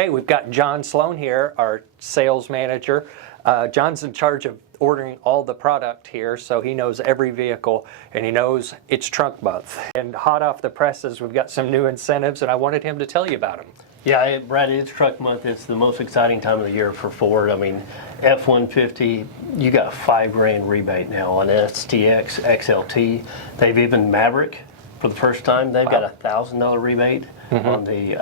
Okay, we've got John Sloan here, our sales manager. John's in charge of ordering all the product here, so he knows every vehicle, and he knows it's trunk month. And hot off the presses, we've got some new incentives, and I wanted him to tell you about them. Yeah, Brad, it's truck month. It's the most exciting time of the year for Ford. I mean, F-150, you got $5,000 rebate now on STX, XLT. They've even Maverick for the first time. They've got a $1,000 rebate on the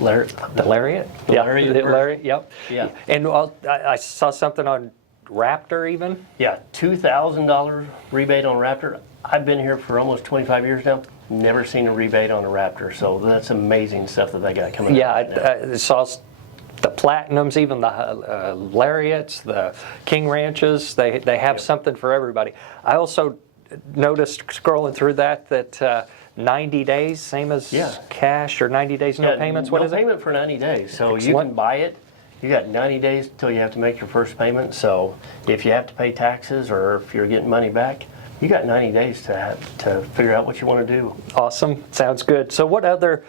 Lariat. The Lariat? The Lariat. The Lariat, yep. Yeah. And I saw something on Raptor even. Yeah, $2,000 rebate on Raptor. I've been here for almost 25 years now. Never seen a rebate on a Raptor, so that's amazing stuff that they got coming out. Yeah, I saw the Platinums, even the Lariats, the King Ranches. They have something for everybody. I also noticed scrolling through that 90 days, same as cash, or 90 days no payments. What is it? No payment for 90 days. So Excellent. You can buy it. You got 90 days until you have to make your first payment. So if you have to pay taxes or if you're getting money back, you got 90 days to figure out what you want to do. Awesome. Sounds good. So what other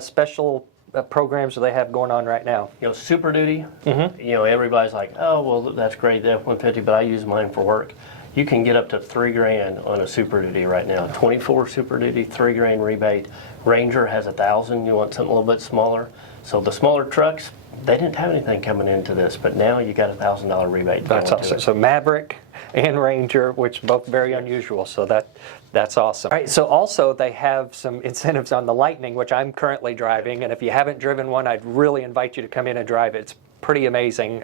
special programs do they have going on right now? You know, Super Duty. You know, everybody's like, oh, well, that's great, the F-150, but I use mine for work. You can get up to $3,000 on a Super Duty right now. 24 Super Duty, $3,000 rebate. Ranger has $1,000. You want something a little bit smaller. So the smaller trucks, they didn't have anything coming into this, but now you got a $1,000 rebate. That's awesome. So Maverick and Ranger, which both very unusual. So that's awesome. All right. So also they have some incentives on the Lightning, which I'm currently driving. And if you haven't driven one, I'd really invite you to come in and drive it. It's pretty amazing.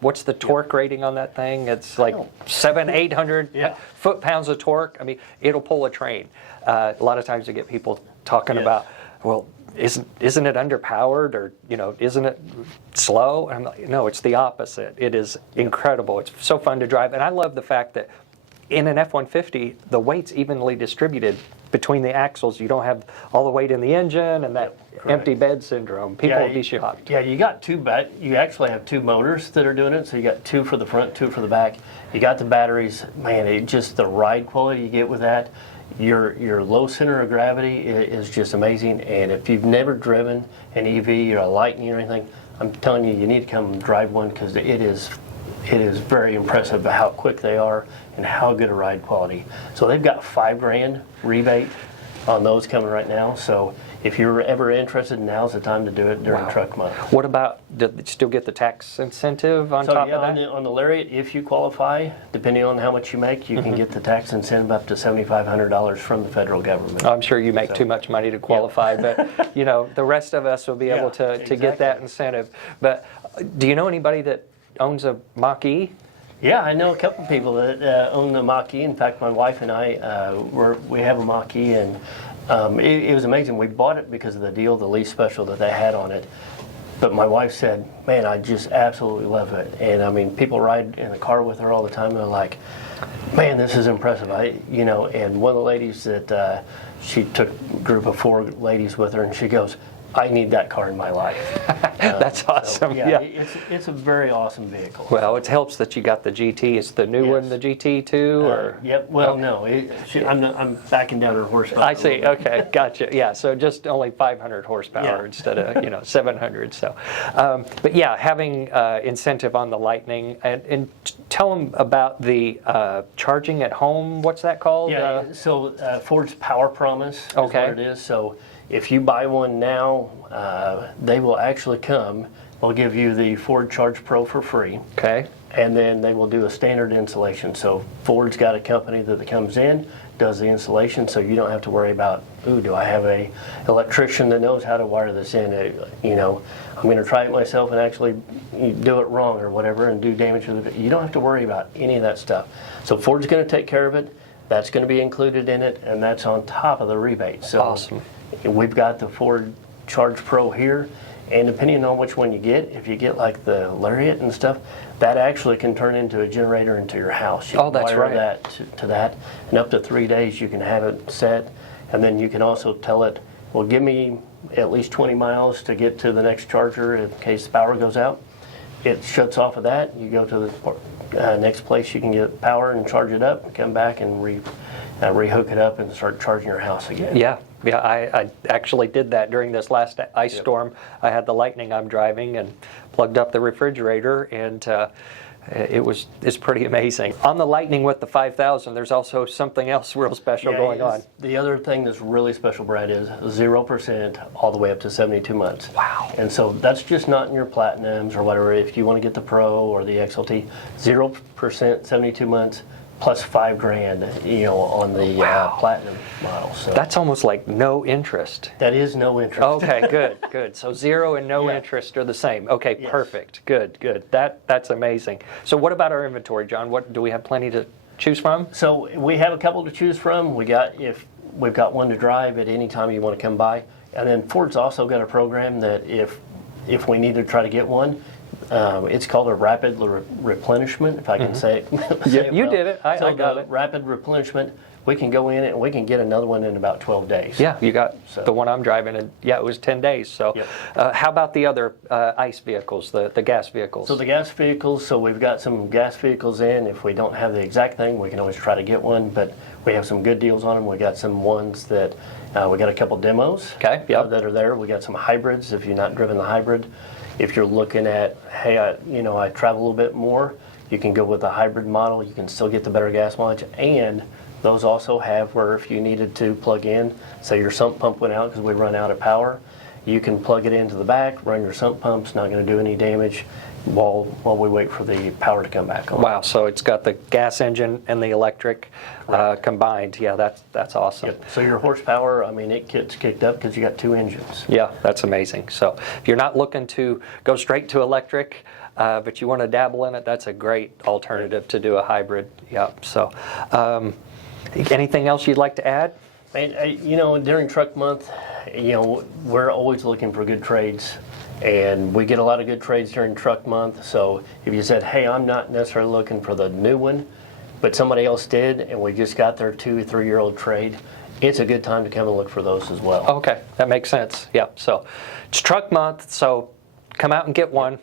What's the torque rating on that thing? It's like 700-800 foot-pounds of torque. I mean, it'll pull a train. A lot of times you get people talking about, well, isn't it underpowered, or isn't it slow? And I'm like, no, it's the opposite. It is incredible. It's so fun to drive, and I love the fact that in an F-150 the weight's evenly distributed between the axles. You don't have all the weight in the engine and that empty bed syndrome. People will be shocked. Yeah, you got you actually have two motors that are doing it. So you got two for the front, two for the back. You got the batteries. Man, just the ride quality you get with that. Your low center of gravity is just amazing. And if you've never driven an EV or a Lightning or anything, I'm telling you, you need to come drive one, because it is very impressive how quick they are and how good a ride quality. So they've got $5,000 rebate on those coming right now. So if you're ever interested, now's the time to do it during truck month. What about, do you still get the tax incentive on top of that? On the Lariat, if you qualify, depending on how much you make, you can get the tax incentive up to $7,500 from the federal government. I'm sure you make too much money to qualify, but the rest of us will be able to get that incentive. But do you know anybody that owns a Mach-E? Yeah, I know a couple people that own the Mach-E. In fact, my wife and I, we have a Mach-E, and it was amazing. We bought it because of the deal, the lease special that they had on it. But my wife said, man, I just absolutely love it. And I mean, people ride in the car with her all the time, and they're like, man, this is impressive. And one of the ladies that she took a group of 4 ladies with her, and she goes, I need that car in my life. That's awesome. So, it's a very awesome vehicle. Well, it helps that you got the GT. Is the new one the GT too? Or yep. Well, no. I'm backing down her horsepower. I see. Okay, gotcha. Yeah. So just only 500 horsepower instead of 700. So, but yeah, having incentive on the Lightning, and tell them about the charging at home. What's that called? Yeah. So Ford's Power Promise is what it is. So if you buy one now, they will actually come. They'll give you the Ford Charge Pro for free. Okay. And then they will do a standard installation. So Ford's got a company that comes in, does the installation, so you don't have to worry about, do I have a electrician that knows how to wire this in? I'm going to try it myself and actually do it wrong or whatever and do damage to it. You don't have to worry about any of that stuff. So Ford's going to take care of it. That's going to be included in it, and that's on top of the rebate. So awesome. We've got the Ford Charge Pro here, and depending on which one you get, if you get like the Lariat and stuff, that actually can turn into a generator into your house. You can wire that to that, and up to 3 days you can have it set, and then you can also tell it, well, give me at least 20 miles to get to the next charger in case the power goes out. It shuts off of that. You go to the next place you can get power and charge it up, and come back and rehook it up and start charging your house again. Yeah, I actually did that during this last ice storm. I had the Lightning I'm driving and plugged up the refrigerator, and it's pretty amazing. On the Lightning with the 5000, there's also something else real special going on. The other thing that's really special, Brad, is 0% all the way up to 72 months. Wow. And so that's just not in your Platinums or whatever. If you want to get the Pro or the XLT, 0%, 72 months, plus $5,000, on the Platinum model. So That's almost like no interest. that is no interest. Okay, good. So 0 and no interest are the same. Okay, Yes. perfect. Good. That's amazing. So what about our inventory, John? What do we have plenty to choose from? So we have a couple to choose from. We've got one to drive at any time you want to come by, and then Ford's also got a program that if we need to try to get one, it's called a rapid replenishment, if I can say it. You did it. I got it. Rapid replenishment. We can go in and we can get another one in about 12 days. Yeah, you got the one I'm driving, and it was 10 days. So, how about the other ICE vehicles, the gas vehicles? So the gas vehicles, we've got some gas vehicles in. If we don't have the exact thing, we can always try to get one, but we have some good deals on them. We got some ones that, we got a couple demos that are there. We got some hybrids, if you've not driven the hybrid. If you're looking at, hey, I travel a little bit more, you can go with the hybrid model. You can still get the better gas mileage, and those also have where if you needed to plug in, say your sump pump went out because we run out of power, you can plug it into the back, run your sump pump. It's not going to do any damage while we wait for the power to come back on. Wow, so it's got the gas engine and the electric combined. Yeah, that's awesome. Yep. So your horsepower, it gets kicked up because you got two engines. Yeah, that's amazing. So if you're not looking to go straight to electric, but you want to dabble in it, that's a great alternative to do a hybrid. Yeah. So anything else you'd like to add? During truck month, we're always looking for good trades. And we get a lot of good trades during truck month. So if you said, hey, I'm not necessarily looking for the new one, but somebody else did, and we just got their 2 or 3 year old trade, it's a good time to come and look for those as well. Okay, that makes sense. Yeah, so it's truck month, so come out and get one.